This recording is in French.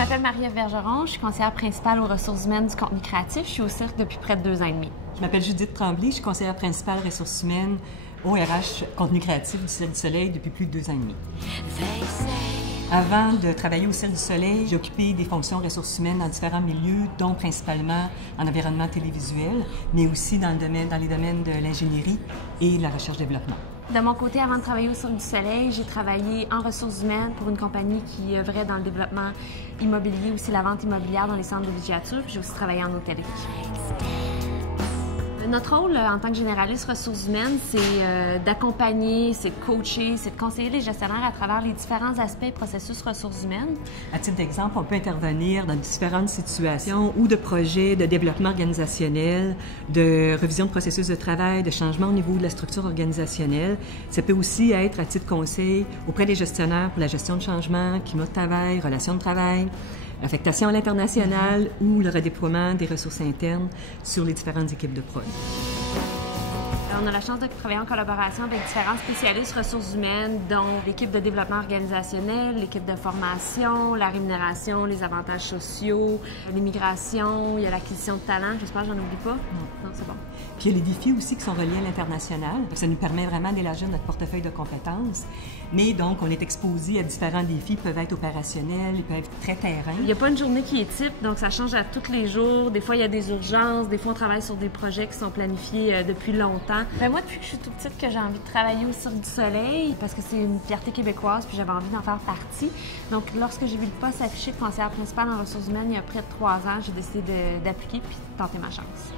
m'appelle Marie-Ève Bergeron, je suis conseillère principale aux ressources humaines du contenu créatif. Je suis au Cirque depuis près de 2 ans et demi. Je m'appelle Judith Tremblay, je suis conseillère principale ressources humaines au RH contenu créatif du Cirque du Soleil depuis plus de 2 ans et demi. Avant de travailler au Cirque du Soleil, j'ai occupé des fonctions ressources humaines dans différents milieux, dont principalement en environnement télévisuel, mais aussi dans les domaines de l'ingénierie et de la recherche-développement. De mon côté, avant de travailler au Cirque du Soleil, j'ai travaillé en ressources humaines pour une compagnie qui œuvrait dans le développement immobilier, aussi la vente immobilière dans les centres de villégiature. J'ai aussi travaillé en hôtellerie. Notre rôle en tant que généraliste ressources humaines, c'est d'accompagner, c'est de coacher, c'est de conseiller les gestionnaires à travers les différents aspects et processus ressources humaines. À titre d'exemple, on peut intervenir dans différentes situations ou de projets de développement organisationnel, de révision de processus de travail, de changement au niveau de la structure organisationnelle. Ça peut aussi être à titre de conseil auprès des gestionnaires pour la gestion de changement, climat de travail, relations de travail, affectation à l'international ou le redéploiement des ressources internes sur les différentes équipes de projet. On a la chance de travailler en collaboration avec différents spécialistes ressources humaines, dont l'équipe de développement organisationnel, l'équipe de formation, la rémunération, les avantages sociaux, l'immigration, il y a l'acquisition de talent. J'espère que j'en oublie pas. Non, c'est bon. Puis il y a les défis aussi qui sont reliés à l'international. Ça nous permet vraiment d'élargir notre portefeuille de compétences. Mais donc, on est exposé à différents défis, ils peuvent être opérationnels, ils peuvent être très terrain. Il n'y a pas une journée qui est type, donc ça change à tous les jours. Des fois, il y a des urgences, des fois, on travaille sur des projets qui sont planifiés depuis longtemps. Moi, depuis que je suis toute petite, que j'ai envie de travailler au Cirque du Soleil, parce que c'est une fierté québécoise, puis j'avais envie d'en faire partie. Donc, lorsque j'ai vu le poste affiché de conseillère principale en ressources humaines il y a près de 3 ans, j'ai décidé d'appliquer puis de tenter ma chance.